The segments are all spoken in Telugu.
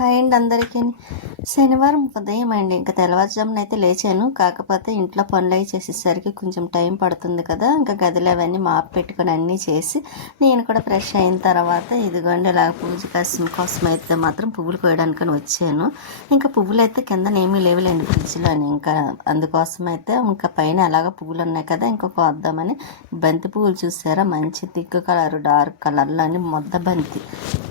హాయ్ అండి అందరికీ. శనివారం ఉదయం అండి ఇంకా తెల్లవారుజామున అయితే లేచాను. కాకపోతే ఇంట్లో పనులు అవి చేసేసరికి కొంచెం టైం పడుతుంది కదా, ఇంకా గదిలో అవన్నీ మాపు పెట్టుకొని అన్నీ చేసి నేను కూడా ఫ్రెష్ అయిన తర్వాత ఇదిగోండి ఇలా పూజ కోసం అయితే మాత్రం పువ్వులు కోయడానికని వచ్చాను. ఇంకా పువ్వులు అయితే కింద ఏమీ లేవులేండి ఫ్రిడ్జ్లోని, ఇంకా అందుకోసం అయితే ఇంకా పైన ఎలాగ పువ్వులు ఉన్నాయి కదా ఇంకొక వద్దామని బంతి పువ్వులు చూసారా, మంచి థిక్ కలర్ డార్క్ కలర్లో అని మొద్ద బంతి.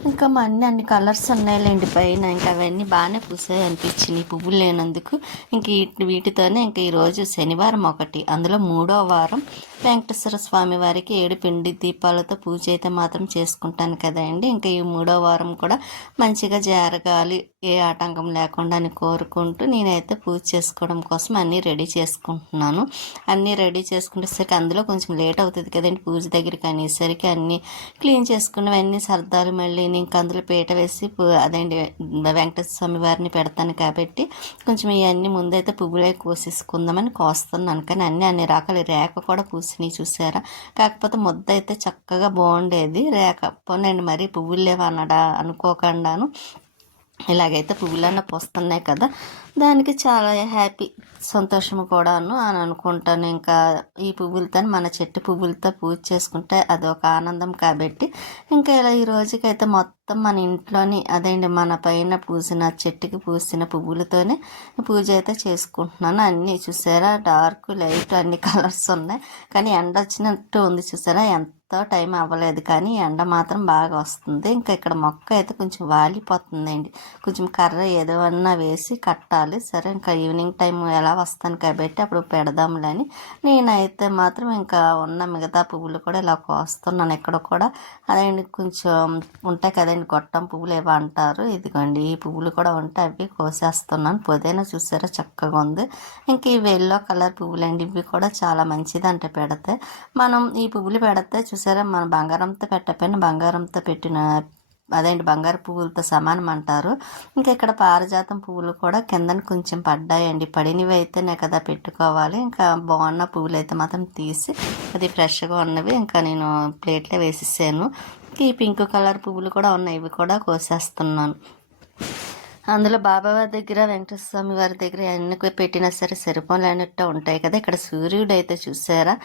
ఇంకా మా అన్ని కలర్స్ ఉన్నాయిలేండి పైన, ఇంకా అవన్నీ బాగానే పూసాయి అనిపించింది పువ్వులు లేనందుకు. ఇంక వీటితోనే ఇంకా ఈరోజు శనివారం ఒకటి, అందులో 3వ వారం వెంకటేశ్వర స్వామి వారికి 7 పిండి దీపాలతో పూజ అయితే మాత్రం చేసుకుంటాను కదండి. ఇంకా ఈ 3వ వారం కూడా మంచిగా జరగాలి, ఏ ఆటంకం లేకుండా అని కోరుకుంటూ నేనైతే పూజ చేసుకోవడం కోసం అన్నీ రెడీ చేసుకుంటున్నాను. అన్నీ రెడీ చేసుకునేసరికి అందులో కొంచెం లేట్ అవుతుంది కదండి, పూజ దగ్గరికి అనేసరికి అన్నీ క్లీన్ చేసుకున్నవన్నీ సర్దాలు. మళ్ళీ ఇంకా అందులో పీట వేసి అదేంటి వెంకటేశ్వర స్వామి వారిని పెడతాను కాబట్టి కొంచెం ఇవన్నీ ముందైతే పువ్వులే కోసేసుకుందామని కోస్తున్నాను. కానీ అన్ని రకాల రేఖ కూడా పూసినాయి చూసారా, కాకపోతే ముద్ద అయితే చక్కగా బాగుండేది. రేఖ పోనండి మరి పువ్వులు లేవన్నడా అనుకోకుండాను ఇలాగైతే పువ్వులన్న పోస్తున్నాయి కదా, దానికి చాలా హ్యాపీ సంతోషం కూడాను అని అనుకుంటాను. ఇంకా ఈ పువ్వులతో మన చెట్టు పువ్వులతో పూజ చేసుకుంటే అదొక ఆనందం కాబట్టి ఇంకా ఇలా ఈ రోజుకైతే మొత్తం మన ఇంట్లోని అదేంటి మన పైన పూసిన చెట్టుకి పూసిన పువ్వులతోనే పూజ అయితే చేసుకుంటున్నాను. అన్నీ చూసారా డార్క్ లైట్ అన్ని కలర్స్ ఉన్నాయి, కానీ ఎండ వచ్చినట్టు ఉంది చూసారా, టైం అవ్వలేదు కానీ ఎండ మాత్రం బాగా వస్తుంది. ఇంకా ఇక్కడ మొక్క అయితే కొంచెం వాలిపోతుందండి, కొంచెం కర్ర ఏదన్నా వేసి కట్టాలి. సరే ఇంకా ఈవినింగ్ టైం ఎలా వస్తాను కాబట్టి అప్పుడు పెడదాంలని నేనైతే మాత్రం ఇంకా ఉన్న మిగతా పువ్వులు కూడా ఇలా కోస్తున్నాను. ఇక్కడ కూడా అదేంటి కొంచెం ఉంటాయి కదండి గొట్టం పువ్వులు ఏవో అంటారు, ఇదిగోండి ఈ పువ్వులు కూడా ఉంటే అవి కోసేస్తున్నాను. పుదీనా చూసారా చక్కగా ఉంది. ఇంక ఇవి ఎల్లో కలర్ పువ్వులండి, ఇవి కూడా చాలా మంచిది అంటే పెడితే. మనం ఈ పువ్వులు పెడితే చూసారా మన బంగారంతో పెట్టకపోయినా బంగారంతో పెట్టిన అదేంటి బంగారు పువ్వులతో సమానం అంటారు. ఇంకా ఇక్కడ పారిజాతం పువ్వులు కూడా కిందని కొంచెం పడ్డాయండి, పడినవి అయితేనే కదా పెట్టుకోవాలి. ఇంకా బాగున్న పువ్వులు అయితే మాత్రం తీసి అది ఫ్రెష్గా ఉన్నవి ఇంకా నేను ప్లేట్లో వేసేసాను. ఈ పింక్ కలర్ పువ్వులు కూడా ఉన్నాయి, ఇవి కూడా కోసేస్తున్నాను. అందులో బాబావారి దగ్గర వెంకటేశ్వర స్వామి వారి దగ్గర ఎన్ని పెట్టినా సరే సరిపోలేనట్టు ఉంటాయి కదా. ఇక్కడ సూర్యుడు అయితే చూసారా,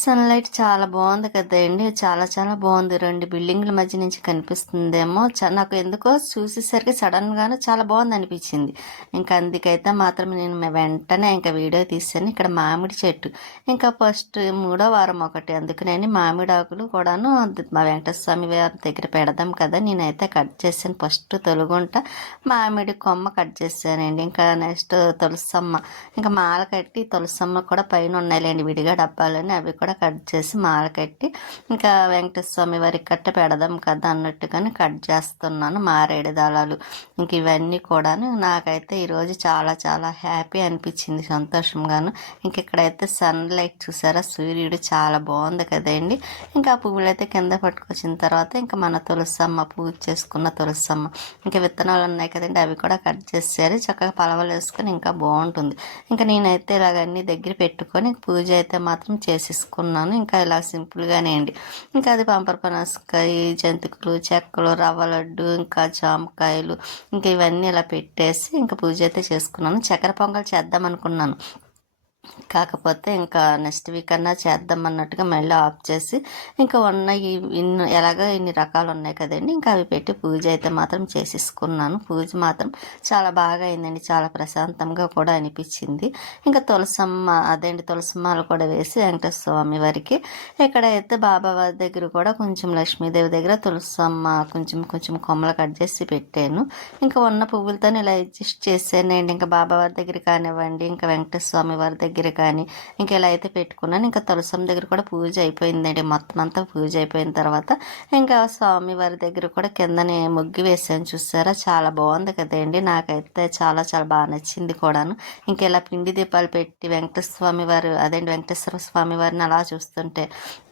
సన్లైట్ చాలా బాగుంది కదండి, చాలా చాలా బాగుంది. 2 బిల్డింగ్ల మధ్య నుంచి కనిపిస్తుందేమో, నాకు ఎందుకో చూసేసరికి సడన్గానే చాలా బాగుంది అనిపించింది. ఇంకా అందుకైతే మాత్రం నేను వెంటనే ఇంకా వీడియో తీసాను. ఇక్కడ మామిడి చెట్టు ఇంకా ఫస్ట్ 3వ వారం ఒకటి, అందుకని మామిడి ఆకులు కూడాను మా వెంకటేశ్వర స్వామి వారి దగ్గర పెడదాం కదా, నేనైతే కట్ చేశాను. ఫస్ట్ తొలుగుంట మామిడి కొమ్మ కట్ చేశానండి. ఇంకా నెక్స్ట్ తులసమ్మ, ఇంకా మాల కట్టి తులసమ్మ కూడా పైన ఉన్నాయిలేండి విడిగా డబ్బాలని, అవి కూడా కట్ చేసి మాల కట్టి ఇంకా వెంకటేశ్వర స్వామి వారికి కట్ట పెడదాం కదా అన్నట్టుగానే కట్ చేస్తున్నాను. మారేడు దళాలు ఇంక ఇవన్నీ కూడాను నాకైతే ఈరోజు చాలా చాలా హ్యాపీ అనిపించింది, సంతోషంగాను. ఇంక ఇక్కడైతే సన్లైట్ చూసారా, సూర్యుడు చాలా బాగుంది కదండి. ఇంకా ఆ పువ్వులు అయితే కింద పట్టుకొచ్చిన తర్వాత ఇంకా మన తులసమ్మ పూజ చేసుకున్న తులసమ్మ ఇంకా విత్తనాలు ఉన్నాయి కదండి, అవి కూడా కట్ చేసేయాలి. చక్కగా పలవలు వేసుకొని ఇంకా బాగుంటుంది. ఇంకా నేనైతే ఇలాగన్నీ దగ్గర పెట్టుకొని పూజ అయితే మాత్రం చేసేసుకున్నాను. ఇంకా ఇలా సింపుల్గానే అండి. ఇంకా అది పంపరపనసకాయ, జంతికలు, చెక్కలు, రవ్వ లడ్డు, ఇంకా జామకాయలు ఇంకా ఇవన్నీ ఇలా పెట్టేసి ఇంకా పూజ అయితే చేసుకున్నాను. చక్కెర పొంగల్ చేద్దాం అనుకున్నాను, కాకపోతే ఇంకా నెక్స్ట్ వీక్ అన్నా చేద్దాం అన్నట్టుగా మళ్ళీ ఆఫ్ చేసి ఇంకా ఎలాగో ఇన్ని రకాలు ఉన్నాయి కదండి, ఇంకా అవి పెట్టి పూజ అయితే మాత్రం చేసేసుకున్నాను. పూజ మాత్రం చాలా బాగా అయిందండి, చాలా ప్రశాంతంగా కూడా అనిపించింది. ఇంకా తులసమ్మలు కూడా వేసి వెంకటేశ్వర స్వామి వారికి ఇక్కడైతే బాబా వారి దగ్గర కూడా కొంచెం లక్ష్మీదేవి దగ్గర తులసమ్మ కొంచెం కొంచెం కొమ్మలు కట్ చేసి పెట్టాను. ఇంకా ఉన్న పువ్వులతో ఇలా అడ్జస్ట్ చేసానండి. ఇంకా బాబా వారి దగ్గర కానివ్వండి, ఇంకా వెంకటేశ్వర స్వామి వారి దగ్గర కానీ ఇంకా ఇలా అయితే పెట్టుకున్నాను. ఇంకా తులసమ్మ దగ్గర కూడా పూజ అయిపోయిందండి, మొత్తం అంతా పూజ అయిపోయిన తర్వాత ఇంకా స్వామి వారి దగ్గర కూడా కిందనే ముగ్గు వేసాను చూసారా, చాలా బాగుంది కదండి. నాకైతే చాలా చాలా బాగా నచ్చింది కూడాను. ఇంకా ఇలా పిండి దీపాలు పెట్టి వెంకటేశ్వర స్వామి వారిని అలా చూస్తుంటే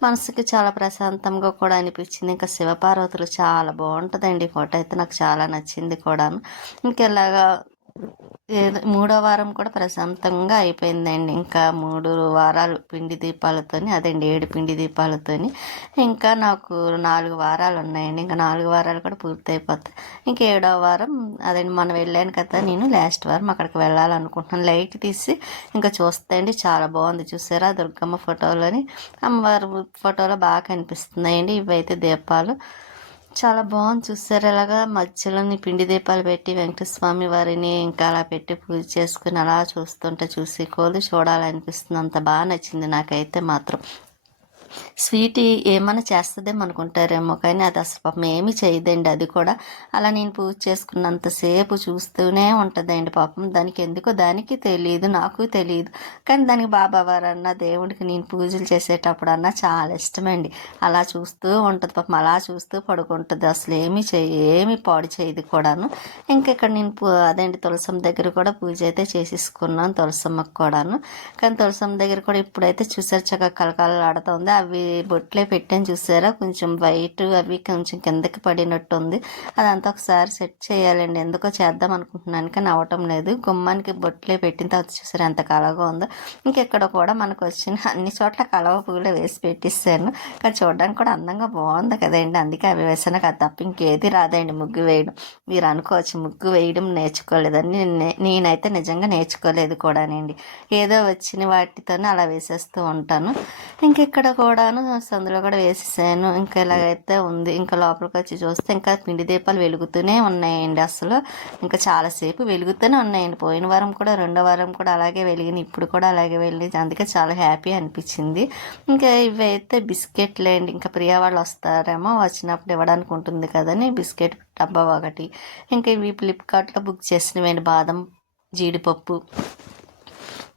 మనసుకి చాలా ప్రశాంతంగా కూడా అనిపించింది. ఇంకా శివపార్వతులు చాలా బాగుంటుందండి, ఫోటో అయితే నాకు చాలా నచ్చింది కూడాను. ఇంకెలాగా మూడో వారం కూడా ప్రశాంతంగా అయిపోయిందండి. ఇంకా 3 వారాలు పిండి దీపాలతోని, అదండి 7 పిండి దీపాలతోని. ఇంకా నాకు 4 వారాలు ఉన్నాయండి. ఇంకా 4 వారాలు కూడా పూర్తయిపోతాయి. ఇంక ఏడో వారం అదండి మొన్న వెళ్ళాను కదా నేను లాస్ట్ వారం, అక్కడికి వెళ్ళాలనుకుంటున్నాను. లైట్ తీసి ఇంకా చూస్తే అండి చాలా బాగుంది. చూసారా దుర్గమ్మ ఫోటోలోని, అమ్మవారి ఫోటోలో బాగా కనిపిస్తున్నాయండి ఇవైతే దీపాలు. చాలా బాగుంది. చూసారు ఇలాగా మధ్యలోని పిండి దీపాలు పెట్టి వెంకటస్వామి వారిని ఇంకా అలా పెట్టి పూజ చేసుకుని అలా చూస్తుంటే చూసి కొద్ది చూడాలనిపిస్తుంది. అంత బాగా నచ్చింది నాకైతే మాత్రం. స్వీట్ ఏమైనా చేస్తుందేమో అనుకుంటారేమో, కానీ అది అసలు పాపం ఏమీ చేయదండి. అది కూడా అలా నేను పూజ చేసుకున్నంతసేపు చూస్తూనే ఉంటుందండి పాపం. దానికి ఎందుకో దానికి తెలియదు, నాకు తెలియదు, కానీ దానికి బాబావారన్నా దేవుడికి నేను పూజలు చేసేటప్పుడు అన్నా చాలా ఇష్టమండి. అలా చూస్తూ ఉంటుంది పాపం, అలా చూస్తూ పడుకుంటుంది. అసలు ఏమి పాడు చేయదు కూడాను. ఇంకా ఇక్కడ నేను అదేంటి తులసమ్మ దగ్గర కూడా పూజ అయితే చేసేసుకున్నాను, తులసమ్మకు కూడాను. కానీ తులసమ్మ దగ్గర కూడా ఇప్పుడైతే చూసారు చక్కగా కలకలలాడుతుంది. అవి బొట్లే పెట్టాను చూసారా, కొంచెం వైట్ అవి కొంచెం కిందకి పడినట్టు ఉంది. అదంతా ఒకసారి సెట్ చేయాలండి. ఎందుకో చేద్దాం అనుకుంటున్నాను కానీ అవటం లేదు. గుమ్మానికి బొట్లే పెట్టిన తర్వాత చూసారు ఎంత కలగా ఉందో. ఇంకెక్కడ కూడా మనకు వచ్చిన అన్ని చోట్ల కలవ పువ్వులు వేసి పెట్టిస్తాను. కానీ చూడడానికి కూడా అందంగా బాగుంది కదండి, అందుకే అవి వేసాను కదా, తప్ప ఇంకేది రాదండి ముగ్గు వేయడం. మీరు అనుకోవచ్చు ముగ్గు వేయడం నేర్చుకోలేదని, నేనైతే నిజంగా నేర్చుకోలేదు కూడానండి. ఏదో వచ్చిన వాటితోనే అలా వేసేస్తూ ఉంటాను. ఇంకెక్కడ కూడాను సందులో కూడా వేసేసాను. ఇంకా ఇలాగైతే ఉంది. ఇంకా లోపలికి వచ్చి చూస్తే ఇంకా పిండి దీపాలు వెలుగుతూనే ఉన్నాయండి. అసలు ఇంకా చాలాసేపు వెలుగుతూనే ఉన్నాయండి. పోయిన వారం కూడా రెండో వారం కూడా అలాగే వెలిగినాయి, ఇప్పుడు కూడా అలాగే వెలిగింది. అందుకే చాలా హ్యాపీ అనిపించింది. ఇంకా ఇవైతే బిస్కెట్లు అండి. ఇంకా ప్రియా వాళ్ళు వస్తారేమో, వచ్చినప్పుడు ఇవ్వడానికి ఉంటుంది కదని బిస్కెట్ డబ్బా ఒకటి. ఇంకా ఇవి ఫ్లిప్కార్ట్లో బుక్ చేసినవండి, బాదం జీడిపప్పు,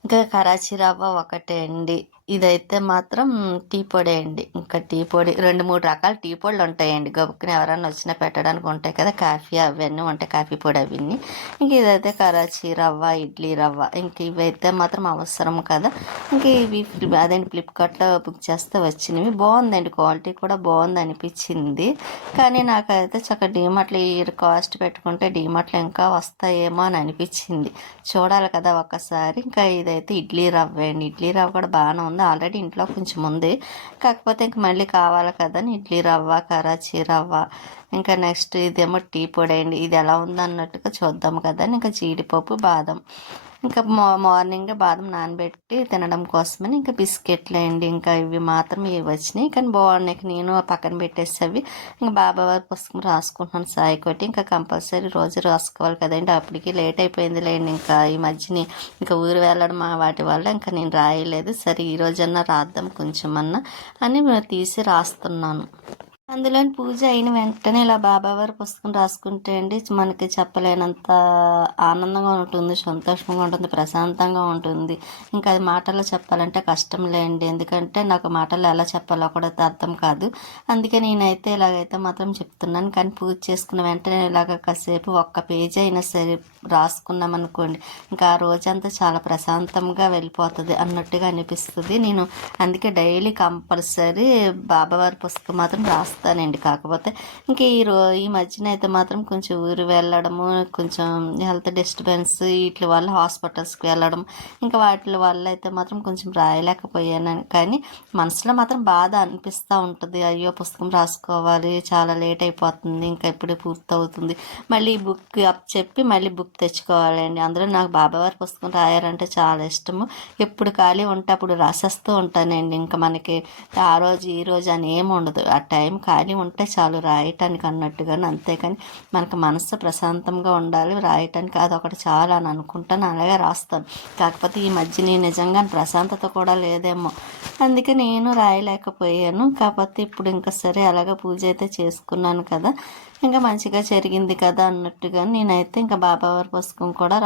ఇంకా కరాచీ రవ్వ ఒకటే అండి. ఇదైతే మాత్రం టీ పొడి అండి. ఇంకా టీ పొడి 2-3 రకాల టీ పొడులు ఉంటాయండి. గబుక్కుని ఎవరైనా వచ్చినా పెట్టడానికి ఉంటాయి కదా, కాఫీ అవన్నీ ఉంటాయి, కాఫీ పొడి అవన్నీ. ఇంక ఇదైతే కరాచీ రవ్వ, ఇడ్లీ రవ్వ. ఇంక ఇవైతే మాత్రం అవసరం కదా. ఇంక ఇవి అదేంటి ఫ్లిప్కార్ట్లో బుక్ చేస్తే వచ్చినవి. బాగుందండి, క్వాలిటీ కూడా బాగుంది అనిపించింది. కానీ నాకైతే చక్కగా డీమార్ట్లో ఈ కాస్ట్ పెట్టుకుంటే డీమార్ట్లో ఇంకా వస్తాయేమో అని అనిపించింది. చూడాలి కదా ఒక్కసారి. ఇంకా ఇదైతే ఇడ్లీ రవ్వ అండి. ఇడ్లీ రవ్వ కూడా బాగానే ఉంది, ఆల్రెడీ ఇంట్లో కొంచెం ఉంది, కాకపోతే ఇంక మళ్ళీ కావాలి కదా అని ఇడ్లీ రవ్వ, కరాచీ రవ్వ. ఇంకా నెక్స్ట్ ఇదేమో టీ పొడి అండి. ఇది ఎలా ఉందన్నట్టుగా చూద్దాం కదా అని ఇంకా జీడిపప్పు, బాదం. ఇంకా మార్నింగ్ బాదం నానబెట్టి తినడం కోసమని ఇంకా బిస్కెట్లు అండి. ఇంకా ఇవి మాత్రం ఇవి వచ్చినాయి, కానీ బాగున్నాయి. నేను పక్కన పెట్టేసి అవి ఇంకా బాబావారి పుస్తకం రాసుకుంటున్నాను సాయి కొట్టి. ఇంకా కంపల్సరీ రోజు రాసుకోవాలి కదండి, అప్పటికి లేట్ అయిపోయింది లేండి. ఇంకా ఈ మధ్యని ఇంకా ఊరు వెళ్ళడం వాటి వల్ల ఇంకా నేను రాయలేదు. సరే ఈ రోజన్నా రాద్దాం కొంచెమన్నా అని తీసి రాస్తున్నాను. అందులోని పూజ అయిన వెంటనే ఇలా బాబావారి పుస్తకం రాసుకుంటే అండి మనకి చెప్పలేనంత ఆనందంగా ఉంటుంది, సంతోషంగా ఉంటుంది, ప్రశాంతంగా ఉంటుంది. ఇంకా అది మాటల్లో చెప్పాలంటే కష్టం లేండి, ఎందుకంటే నాకు మాటల్లో ఎలా చెప్పాలో కూడా అర్థం కాదు. అందుకే నేనైతే ఇలాగైతే మాత్రం చెప్తున్నాను. కానీ పూజ చేసుకున్న వెంటనే ఇలాగ కాసేపు ఒక్క పేజీ అయినా సరే రాసుకున్నాం అనుకోండి, ఇంకా ఆ రోజంతా చాలా ప్రశాంతంగా వెళ్ళిపోతుంది అన్నట్టుగా అనిపిస్తుంది. నేను అందుకే డైలీ కంపల్సరీ బాబావారి పుస్తకం మాత్రం రాస్తానండి. కాకపోతే ఇంకా ఈ మధ్యన అయితే మాత్రం కొంచెం ఊరు వెళ్ళడము, కొంచెం హెల్త్ డిస్టర్బెన్స్ వీటి వల్ల హాస్పిటల్స్కి వెళ్ళడం, ఇంకా వాటి వల్ల అయితే మాత్రం కొంచెం రాయలేకపోయాను. కానీ మనసులో మాత్రం బాధ అనిపిస్తూ ఉంటుంది, అయ్యో పుస్తకం రాసుకోవాలి, చాలా లేట్ అయిపోతుంది, ఇంకా ఎప్పుడే పూర్తవుతుంది, మళ్ళీ బుక్ అప్ చెప్పి మళ్ళీ బుక్ తెచ్చుకోవాలండి. అందులో నాకు బాబావారి పుస్తకం రాయాలంటే చాలా ఇష్టము. ఎప్పుడు ఖాళీ ఉంటే అప్పుడు రాసేస్తూ ఉంటానండి. ఇంకా మనకి ఆ రోజు ఈ రోజు అని ఏమి ఉండదు, ఆ టైం ఖాళీ ఉంటే చాలు రాయటానికి అన్నట్టుగాను. అంతేకాని మనకు మనసు ప్రశాంతంగా ఉండాలి రాయటానికి, అదొకటి చాలా అని అనుకుంటాను, అలాగే రాస్తాను. కాకపోతే ఈ మధ్య నేను నిజంగా ప్రశాంతత కూడా లేదేమో, అందుకే నేను రాయలేకపోయాను. కాకపోతే ఇప్పుడు ఇంకా సరే అలాగే పూజ అయితే చేసుకున్నాను కదా, ఇంకా మంచిగా జరిగింది కదా అన్నట్టుగా నేనైతే ఇంకా బాబావారి పుస్తకం కూడా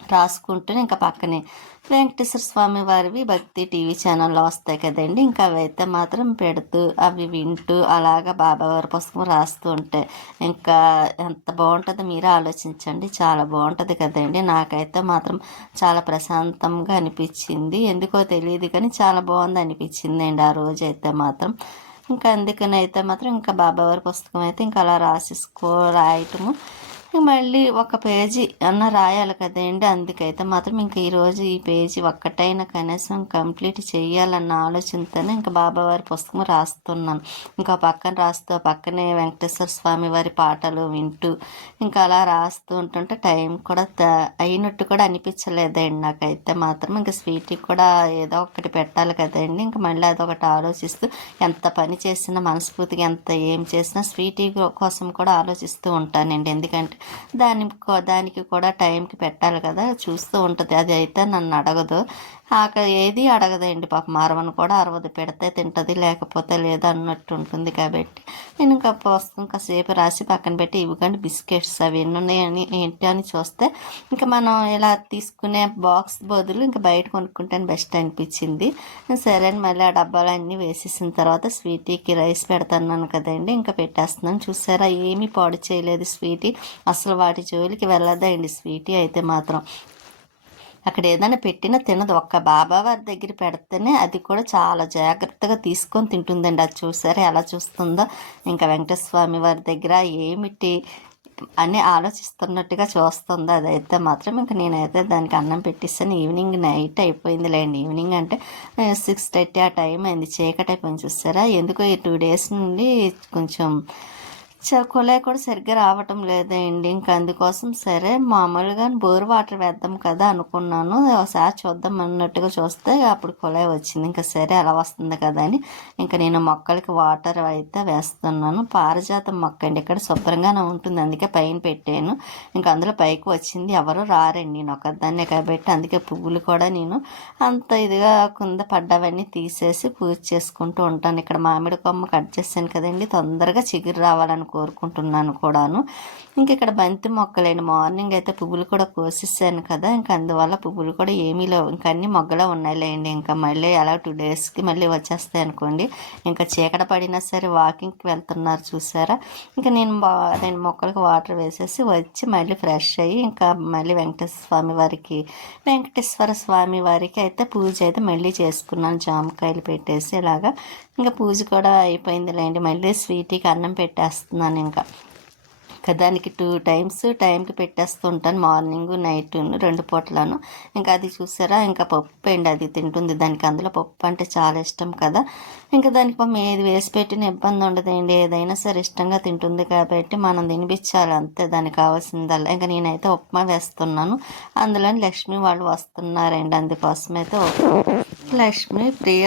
రాసుకుంటూ ఇంకా పక్కనే వెంకటేశ్వర స్వామి వారివి భక్తి టీవీ ఛానల్లో వస్తాయి కదండి, ఇంకా అవైతే మాత్రం పెడుతూ అవి వింటూ అలాగా బాబావారి పుస్తకం రాస్తూ ఉంటే ఇంకా ఎంత బాగుంటుందో మీరే ఆలోచించండి. చాలా బాగుంటుంది కదండి. నాకైతే మాత్రం చాలా ప్రశాంతంగా అనిపించింది, ఎందుకో తెలియదు కానీ చాలా బాగుంది అనిపించింది అండి ఆ రోజు అయితే మాత్రం. ఇంకా అందుకని అయితే మాత్రం ఇంకా బాబావారి పుస్తకం అయితే ఇంకా అలా రాయటము. మళ్ళీ ఒక పేజీ అన్న రాయాలి కదండి. అందుకైతే మాత్రం ఇంక ఈరోజు ఈ పేజీ ఒక్కటైనా కనీసం కంప్లీట్ చేయాలన్న ఆలోచనతోనే ఇంకా బాబావారి పుస్తకం రాస్తున్నాను. ఇంకా పక్కన రాస్తూ పక్కనే వెంకటేశ్వర స్వామి వారి పాటలు వింటూ ఇంకా అలా రాస్తూ ఉంటుంటే టైం కూడా అయినట్టు కూడా అనిపించలేదండి నాకైతే మాత్రం. ఇంకా స్వీట్కి కూడా ఏదో ఒకటి పెట్టాలి కదండి. ఇంకా మళ్ళీ అదొకటి ఆలోచిస్తూ ఎంత పని చేసినా మనస్ఫూర్తిగా ఎంత ఏం చేసినా స్వీటీ కోసం కూడా ఆలోచిస్తూ ఉంటానండి. ఎందుకంటే దానికి కూడా టైంకి పెట్టాలి కదా, చూస్తూ ఉంటుంది. అది అయితే నన్ను అడగదు, ఏది అడగదండి పాపం. అరవను కూడా అరవదు, పెడితే తింటుంది లేకపోతే లేదు అన్నట్టు ఉంటుంది. కాబట్టి నేను ఇంకా పుస్తకం కాసేపు రాసి పక్కన పెట్టి ఇవ్వకండి బిస్కెట్స్ అవి ఎన్ని ఉన్నాయని ఏంటి అని చూస్తే ఇంకా మనం ఇలా తీసుకునే బాక్స్ బదులు ఇంకా బయట కొనుక్కుంటే బెస్ట్ అనిపించింది. సరే అని మళ్ళీ ఆ డబ్బాలు అన్నీ వేసేసిన తర్వాత స్వీటీకి రైస్ పెడతాను కదండి, ఇంకా పెట్టేస్తున్నాను. చూసారా ఏమీ పాడు చేయలేదు స్వీటీ, అసలు వాటి జోలికి వెళ్ళదండి స్వీటీ అయితే మాత్రం. అక్కడ ఏదైనా పెట్టినా తినదు. ఒక్క బాబావారి దగ్గర పెడితేనే అది కూడా చాలా జాగ్రత్తగా తీసుకొని తింటుందండి. అది చూసారా ఎలా చూస్తుందో. ఇంకా వెంకటేశ్వర స్వామి వారి దగ్గర ఏమిటి అని ఆలోచిస్తున్నట్టుగా చూస్తుంది. అదైతే మాత్రం ఇంకా నేనైతే దానికి అన్నం పెట్టిస్తాను. Evening night అయిపోయిందిలేండి. ఈవినింగ్ అంటే 6:30 ఆ టైం అయింది, చీకటి అయిపోయింది. చూసారా ఎందుకో ఈ 2 days నుండి కొంచెం కుళాయి కూడా సరిగ్గా రావటం లేదండి. ఇంకా అందుకోసం సరే మామూలుగా బోర్ వాటర్ వేద్దాం కదా అనుకున్నాను. ఒకసారి చూద్దాం అన్నట్టుగా చూస్తే అప్పుడు కుళాయి వచ్చింది. ఇంకా సరే అలా వస్తుంది కదా అని ఇంకా నేను మొక్కలకి వాటర్ అయితే వేస్తున్నాను. పారిజాతం మొక్క అండి, ఇక్కడ శుభ్రంగానే ఉంటుంది, అందుకే పైన పెట్టాను. ఇంకా అందులో పైకి వచ్చింది, ఎవరు రారండి, నేను ఒకదాన్నే కాబట్టి. అందుకే పువ్వులు కూడా నేను అంత ఇదిగా కింద పడ్డవన్నీ తీసేసి పూజ చేసుకుంటూ ఉంటాను. ఇక్కడ మామిడి కొమ్మ కట్ చేశాను కదండి, తొందరగా చిగురు రావాలని కోరుకుంటున్నాను కూడాను. ఇంక ఇక్కడ బంతి మొక్కలేండి, మార్నింగ్ అయితే పువ్వులు కూడా కోసేసాను కదా, ఇంకా అందువల్ల పువ్వులు కూడా ఏమీ లేవు, ఇంకా అన్ని మొగ్గలో ఉన్నాయిలేండి. ఇంకా మళ్ళీ అలా 2 daysకి మళ్ళీ వచ్చేస్తాయి అనుకోండి. ఇంకా చీకట పడినా సరే వాకింగ్కి వెళ్తున్నారు చూసారా. ఇంకా నేను 2 మొక్కలకు వాటర్ వేసేసి వచ్చి మళ్ళీ ఫ్రెష్ అయ్యి ఇంకా మళ్ళీ వెంకటేశ్వర స్వామి వారికి అయితే పూజ అయితే మళ్ళీ చేసుకున్నాను, జామకాయలు పెట్టేసి ఇలాగా. ఇంకా పూజ కూడా అయిపోయిందిలేండి. మళ్ళీ స్వీటీకి అన్నం పెట్టేస్తున్నాను. ఇంకా దానికి 2 times టైంకి పెట్టేస్తూ ఉంటాను, మార్నింగ్ నైట్ 2 పూటలను. ఇంకా అది చూసారా ఇంకా పప్పు అండి, అది తింటుంది. దానికి అందులో పప్పు అంటే చాలా ఇష్టం కదా. ఇంకా దానికి పాపం ఏది వేసి పెట్టిన ఇబ్బంది ఉండదండి, ఏదైనా సరే ఇష్టంగా తింటుంది కాబట్టి మనం తినిపించాలి అంతే, దానికి కావాల్సిందల్లా. ఇంకా నేనైతే ఉప్మా వేస్తున్నాను. అందులోని లక్ష్మి వాళ్ళు వస్తున్నారండి, అందుకోసమైతే లక్ష్మి ప్రియ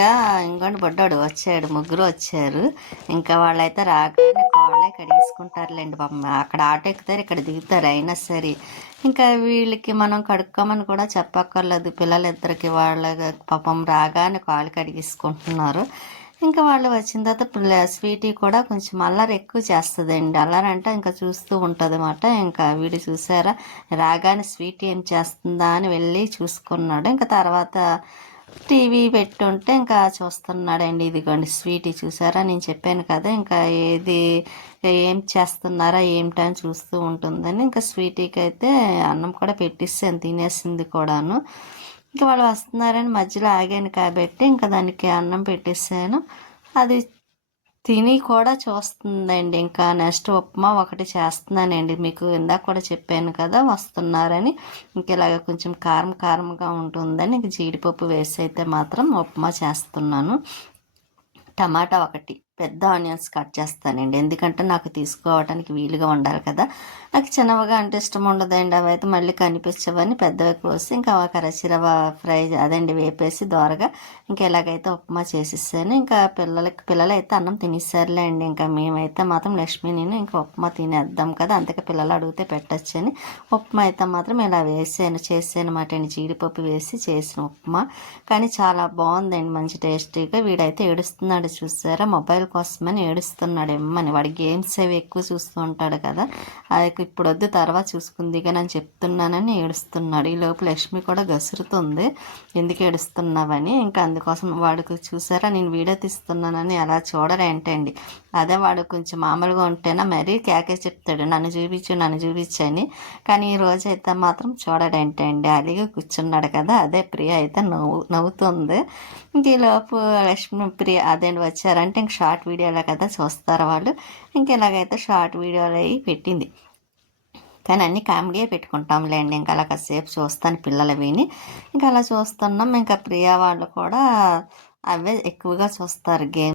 ఇంకోటి బొడ్డాడు వచ్చాడు, ముగ్గురు వచ్చారు. ఇంకా వాళ్ళైతే రాగానే కాళ్ళే కడిగేసుకుంటారులేండి పాపం. అక్కడ ఆటో ఎక్కుతారు, ఇక్కడ దిగుతారు, అయినా సరే ఇంకా వీళ్ళకి మనం కడుక్కోమని కూడా చెప్పక్కర్లేదు. పిల్లలిద్దరికి వాళ్ళ పాపం రాగానే కాళ్ళు కడిగేసుకుంటున్నారు. ఇంకా వాళ్ళు వచ్చిన తర్వాత స్వీటీ కూడా కొంచెం అల్లరి ఎక్కువ చేస్తుందండి. అల్లరి అంటే ఇంకా చూస్తూ ఉంటుంది అన్నమాట. ఇంకా వీడు చూసారా రాగానే స్వీటీ ఏం చేస్తుందా అని వెళ్ళి చూసుకున్నాడు. ఇంకా తర్వాత టీవీ పెట్టుంటే ఇంకా చూస్తున్నాడండి. ఇదిగోండి స్వీటీ చూసారా, నేను చెప్పాను కదా ఇంకా ఏం చేస్తున్నారా ఏమిటని చూస్తూ ఉంటుందని. ఇంకా స్వీటీకి అయితే అన్నం కూడా పెట్టిస్తాను, తినేసింది కూడాను. ఇంకా వాళ్ళు వస్తున్నారని మధ్యలో ఆగాను కాబట్టి ఇంకా దానికి అన్నం పెట్టేసాను. అది తిని కూడా చూస్తుందండి. ఇంకా నెక్స్ట్ ఉప్మా ఒకటి చేస్తున్నానండి, మీకు ఇందాక కూడా చెప్పాను కదా వస్తున్నారని. ఇంక ఇలాగ కొంచెం కారం కారంగా ఉంటుందని ఇంక జీడిపప్పు వేసి అయితే మాత్రం ఉప్మా చేస్తున్నాను. టమాటా ఒకటి, పెద్ద ఆనియన్స్ కట్ చేస్తానండి, ఎందుకంటే నాకు తీసుకోవడానికి వీలుగా ఉండాలి కదా. నాకు చిన్నవిగా అంటే ఇష్టం ఉండదండి, అవి అయితే మళ్ళీ కనిపించవని పెద్దవి కోసి ఇంకా కరచిరవ ఫ్రై అదండి వేపేసి దోరగా ఇంకా ఎలాగైతే ఉప్మా చేసేసాను. ఇంకా పిల్లలు అయితే అన్నం తినేసారులేండి. ఇంకా మేమైతే మాత్రం లక్ష్మి నేను ఇంకా ఉప్మా తినేద్దాం కదా, అందుకే పిల్లలు అడిగితే పెట్టచ్చని ఉప్మా అయితే మాత్రం ఇలా చేసాను అన్నమాట అండి. జీడిపప్పు వేసి చేసిన ఉప్మా కానీ చాలా బాగుందండి, మంచి టేస్టీగా. వీడైతే ఏడుస్తున్నాడు చూసారా, మొబైల్ కోసమని ఏడుస్తున్నాడు ఎమ్మని. వాడి గేమ్స్ అవి ఎక్కువ చూస్తూ ఉంటాడు కదా, అది ఇప్పుడు వద్దు తర్వాత చూసుకుంది కానీ అని చెప్తున్నానని ఏడుస్తున్నాడు. ఈ లోపు లక్ష్మి కూడా గసురుతుంది ఎందుకు ఏడుస్తున్నావని. ఇంకా అందుకోసం వాడికి చూసారా నేను వీడియో తీస్తున్నానని అలా చూడరేంటండి. అదే వాడు కొంచెం మామూలుగా ఉంటేనా మరీ కేకే చెప్తాడు నన్ను చూపించని. కానీ ఈ రోజు అయితే మాత్రం చూడడేంటండి, అలిగి కూర్చున్నాడు కదా. అదే ప్రియ అయితే నవ్వుతుంది. ఇంక ఈ లోపు లక్ష్మి ప్రియ అదేంటి వచ్చారంటే ఇంక షార్ట్ వీడియోలే కదా చూస్తారు వాళ్ళు. ఇంక ఇలాగైతే షార్ట్ వీడియోలు అవి పెట్టింది. కానీ అన్ని కామెడీయే పెట్టుకుంటాంలేండి. ఇంకా అలా కాసేపు చూస్తాను పిల్లలు విని. ఇంకా అలా చూస్తున్నాం. ఇంకా ప్రియా వాళ్ళు కూడా అవే ఎక్కువగా చూస్తారు గేమ్.